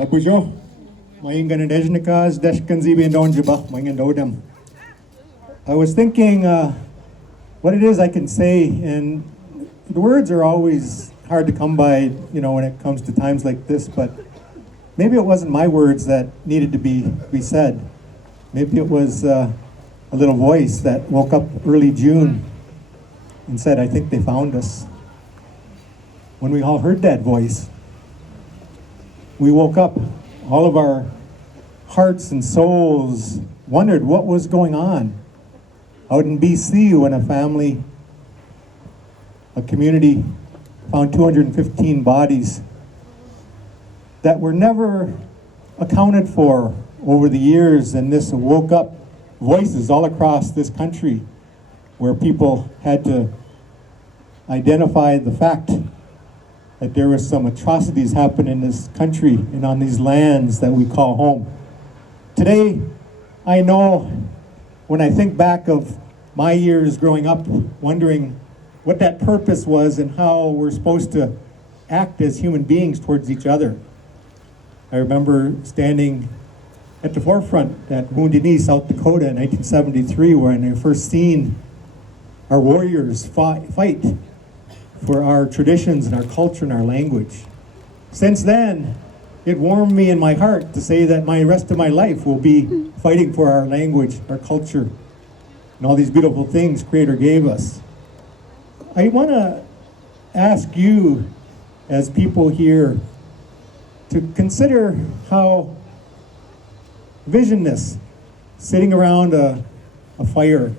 Abujo, Maingan and Ejnikas, Deshkan Zibi and Donjaba, Maingan Dodem. I was thinking what it is I can say, and the words are always hard to come by, when it comes to times like this, but maybe it wasn't my words that needed to be said. Maybe it was a little voice that woke up early June and said, I think they found us. When we all heard that voice, we woke up. All of our hearts and souls wondered what was going on. Out in BC, when a community found 215 bodies that were never accounted for over the years, and this woke up voices all across this country where people had to identify the fact that there was some atrocities happening in this country and on these lands that we call home. Today, I know when I think back of my years growing up, wondering what that purpose was and how we're supposed to act as human beings towards each other. I remember standing at the forefront at Wounded Knee, South Dakota in 1973, when I first seen our warriors fight for our traditions and our culture and our language. Since then, it warmed me in my heart to say that my rest of my life will be fighting for our language, our culture, and all these beautiful things Creator gave us. I want to ask you, as people here, to consider how visionless, sitting around a fire,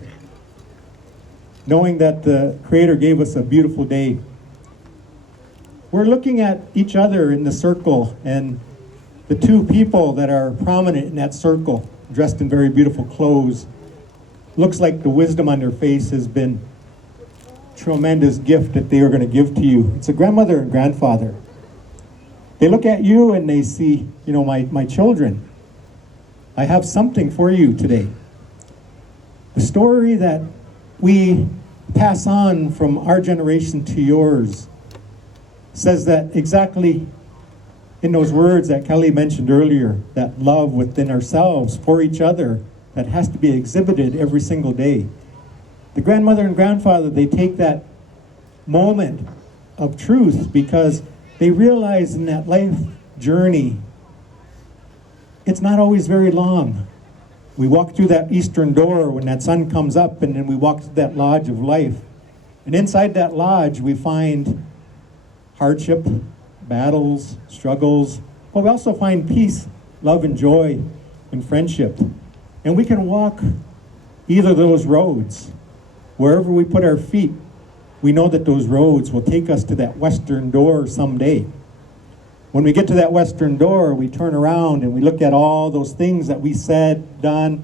knowing that the Creator gave us a beautiful day. We're looking at each other in the circle, and the two people that are prominent in that circle, dressed in very beautiful clothes, looks like the wisdom on their face has been a tremendous gift that they are going to give to you. It's a grandmother and grandfather. They look at you and they see, my children. I have something for you today. The story that we pass on from our generation to yours says that exactly in those words that Kelly mentioned earlier, that love within ourselves for each other that has to be exhibited every single day. The grandmother and grandfather, they take that moment of truth because they realize in that life journey, it's not always very long. We walk through that eastern door when that sun comes up, and then we walk through that lodge of life. And inside that lodge, we find hardship, battles, struggles, but we also find peace, love, and joy, and friendship. And we can walk either of those roads. Wherever we put our feet, we know that those roads will take us to that western door someday. When we get to that western door, we turn around and we look at all those things that we said, done,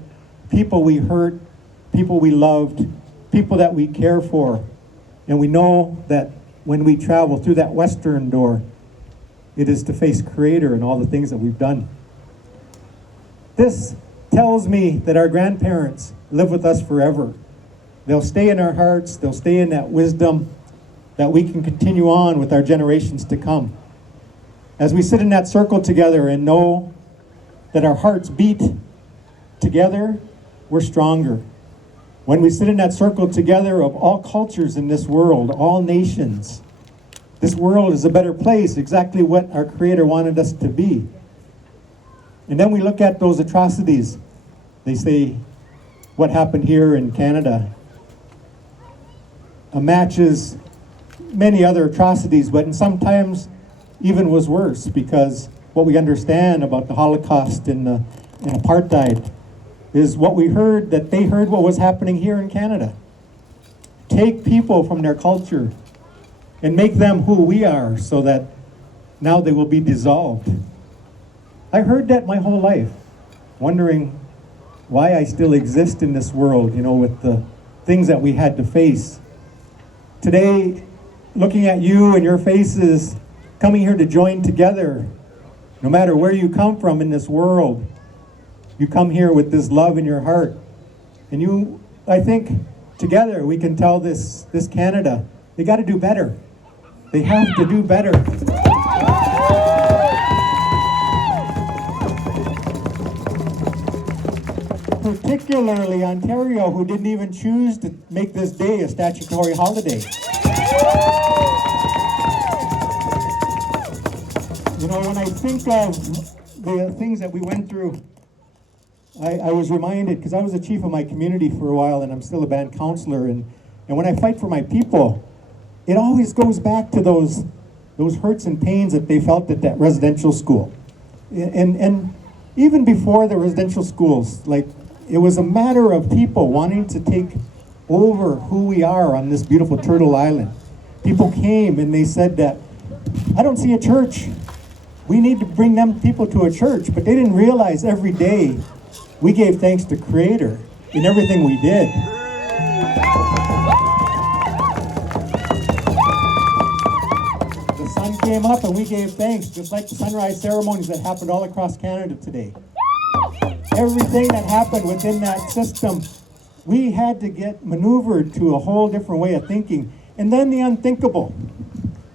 people we hurt, people we loved, people that we care for. And we know that when we travel through that western door, it is to face Creator and all the things that we've done. This tells me that our grandparents live with us forever. They'll stay in our hearts, they'll stay in that wisdom that we can continue on with our generations to come. As we sit in that circle together and know that our hearts beat together, we're stronger. When we sit in that circle together of all cultures in this world, all nations, this world is a better place, exactly what our Creator wanted us to be. And then we look at those atrocities. They say, what happened here in Canada matches many other atrocities, but sometimes even was worse, because what we understand about the Holocaust and apartheid is what we heard, that they heard what was happening here in Canada. Take people from their culture and make them who we are so that now they will be dissolved. I heard that my whole life, wondering why I still exist in this world, with the things that we had to face. Today, looking at you and your faces, coming here to join together, no matter where you come from in this world, you come here with this love in your heart. And I think, together we can tell this Canada, they got to do better. They have to do better. particularly Ontario, who didn't even choose to make this day a statutory holiday. You know, when I think of the things that we went through, I was reminded, because I was the chief of my community for a while, and I'm still a band counselor, and when I fight for my people, it always goes back to those hurts and pains that they felt at that residential school. And even before the residential schools, like, it was a matter of people wanting to take over who we are on this beautiful Turtle Island. People came and they said that, I don't see a church. We need to bring them people to a church, but they didn't realize every day we gave thanks to Creator in everything we did. The sun came up and we gave thanks, just like the sunrise ceremonies that happened all across Canada today. Everything that happened within that system, we had to get maneuvered to a whole different way of thinking. And then the unthinkable,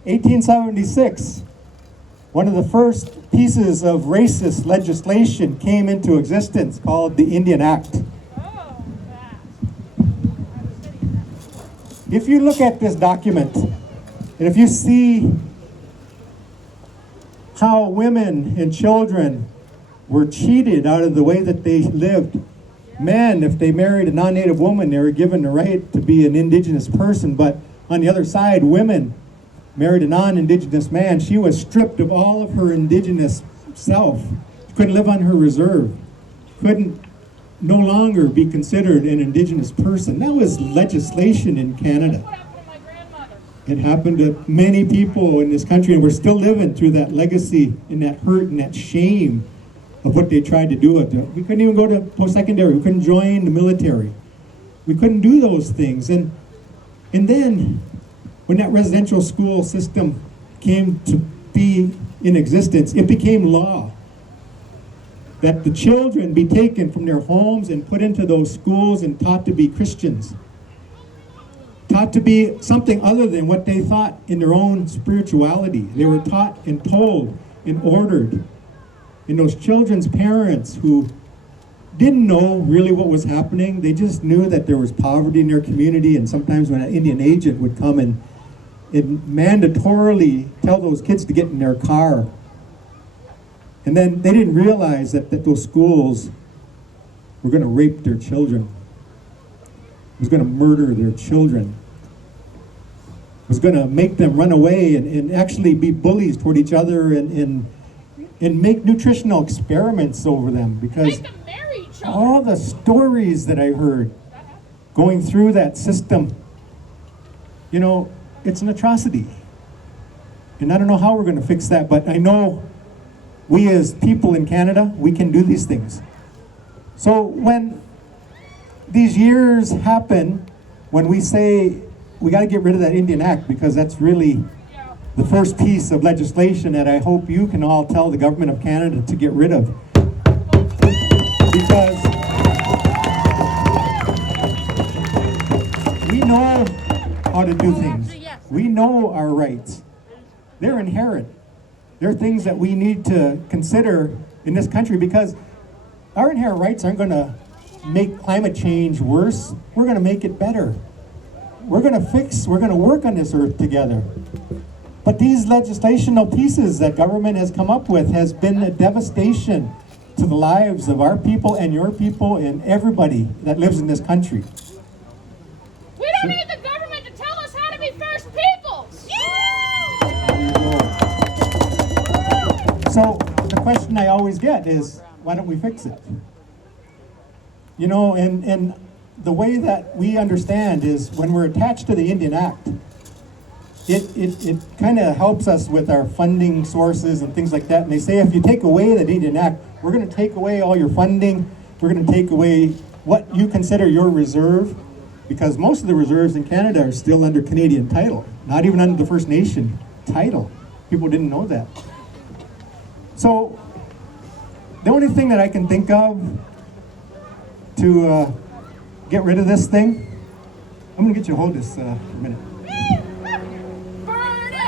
1876. One of the first pieces of racist legislation came into existence called the Indian Act. If you look at this document, and if you see how women and children were cheated out of the way that they lived, men, if they married a non-native woman, they were given the right to be an indigenous person, but on the other side, women married a non-indigenous man, she was stripped of all of her indigenous self. She couldn't live on her reserve. Couldn't no longer be considered an indigenous person. That was legislation in Canada. What happened to my grandmother? It happened to many people in this country, and we're still living through that legacy and that hurt and that shame of what they tried to do. We couldn't even go to post-secondary. We couldn't join the military. We couldn't do those things. And then when that residential school system came to be in existence, it became law that the children be taken from their homes and put into those schools and taught to be Christians, taught to be something other than what they thought in their own spirituality. They were taught and told and ordered. And those children's parents who didn't know really what was happening, they just knew that there was poverty in their community, and sometimes when an Indian agent would come and mandatorily tell those kids to get in their car. And then they didn't realize that those schools were going to rape their children, was going to murder their children, was going to make them run away and actually be bullies toward each other and make nutritional experiments over them, because Make them marry each other. all the stories that I heard going through that system, you know, it's an atrocity. And I don't know how we're going to fix that, but I know we as people in Canada, we can do these things. So when these years happen, when we say we got to get rid of that Indian Act, because that's really the first piece of legislation that I hope you can all tell the government of Canada to get rid of. Because we know how to do things. We know our rights. They're inherent. They're things that we need to consider in this country, because our inherent rights aren't going to make climate change worse. We're going to make it better. We're going to work on this earth together. But these legislational pieces that government has come up with has been a devastation to the lives of our people and your people and everybody that lives in this country. We don't need the government to tell us how to be First Peoples. So the question I always get is, why don't we fix it? You know, and the way that we understand is when we're attached to the Indian Act, it kind of helps us with our funding sources and things like that. And they say if you take away the Indian Act, we're going to take away all your funding. We're going to take away what you consider your reserve, because most of the reserves in Canada are still under Canadian title, not even under the First Nation title. People didn't know that. So the only thing that I can think of to get rid of this thing, I'm going to get you to hold this for a minute. Burn it!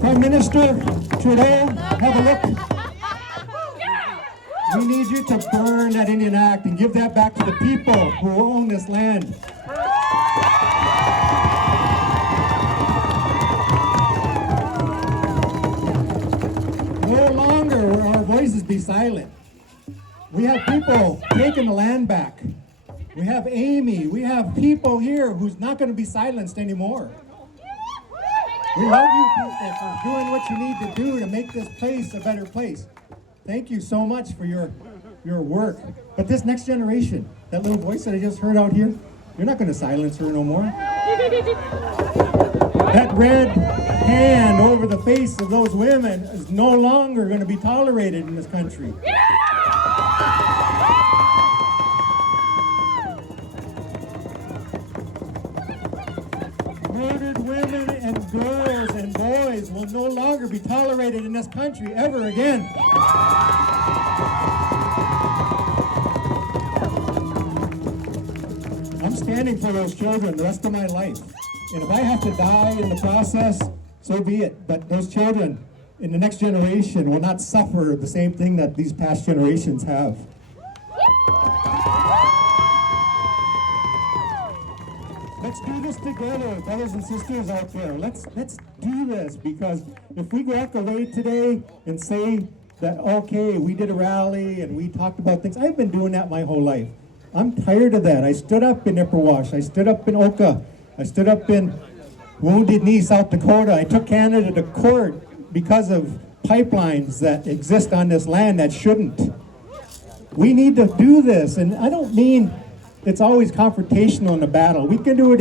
Prime Minister Trudeau, have a look. We need you to burn that Indian Act and give that back to the people who own this land. No longer will our voices be silent. We have people taking the land back. We have Amy. We have people here who's not going to be silenced anymore. We love you people for doing what you need to do to make this place a better place. Thank you so much for your work. But this next generation, that little voice that I just heard out here, you're not going to silence her no more. That red hand over the face of those women is no longer going to be tolerated in this country. Murdered women and girls and boys will no longer be tolerated in this country ever again. I'm standing for those children the rest of my life. And if I have to die in the process, so be it. But those children in the next generation will not suffer the same thing that these past generations have. Let's do this together, brothers and sisters out there. Let's do this, because if we walk away today and say that, okay, we did a rally and we talked about things, I've been doing that my whole life. I'm tired of that. I stood up in Ipperwash. I stood up in Oka. I stood up in Wounded Knee, South Dakota. I took Canada to court because of pipelines that exist on this land that shouldn't. We need to do this, and I don't mean it's always confrontational in a battle. We can do it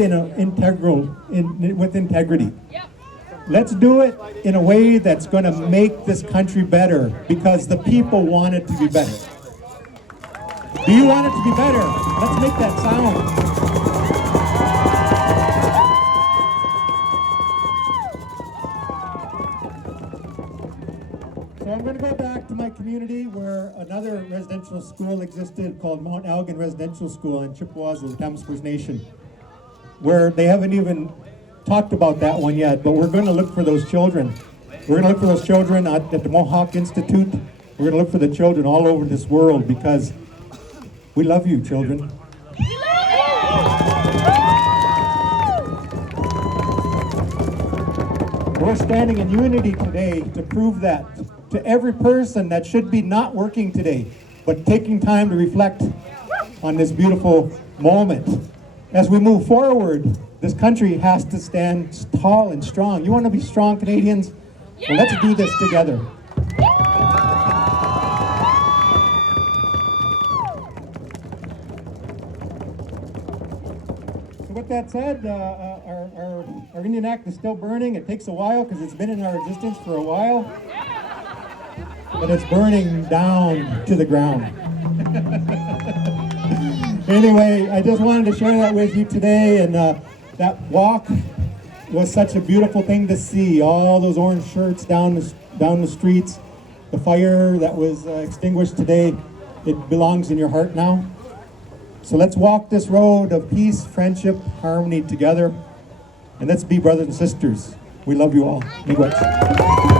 with integrity. Let's do it in a way that's going to make this country better, because the people want it to be better. Do you want it to be better? Let's make that sound. So I'm going to go back to my community where another residential school existed called Mount Elgin Residential School in Chippewas, the Thames First Nation, where they haven't even talked about that one yet, but we're going to look for those children. We're going to look for those children at the Mohawk Institute. We're going to look for the children all over this world, because we love you, children. We're standing in unity today to prove that to every person that should be not working today, but taking time to reflect on this beautiful moment. As we move forward, this country has to stand tall and strong. You want to be strong, Canadians? Well, let's do this together. So with that said, our Indian Act is still burning. It takes a while because it's been in our existence for a while. But it's burning down to the ground. Anyway, I just wanted to share that with you today, and that walk was such a beautiful thing to see. All those orange shirts down the streets, the fire that was extinguished today, it belongs in your heart now. So let's walk this road of peace, friendship, harmony together, and let's be brothers and sisters. We love you all. Miigwech.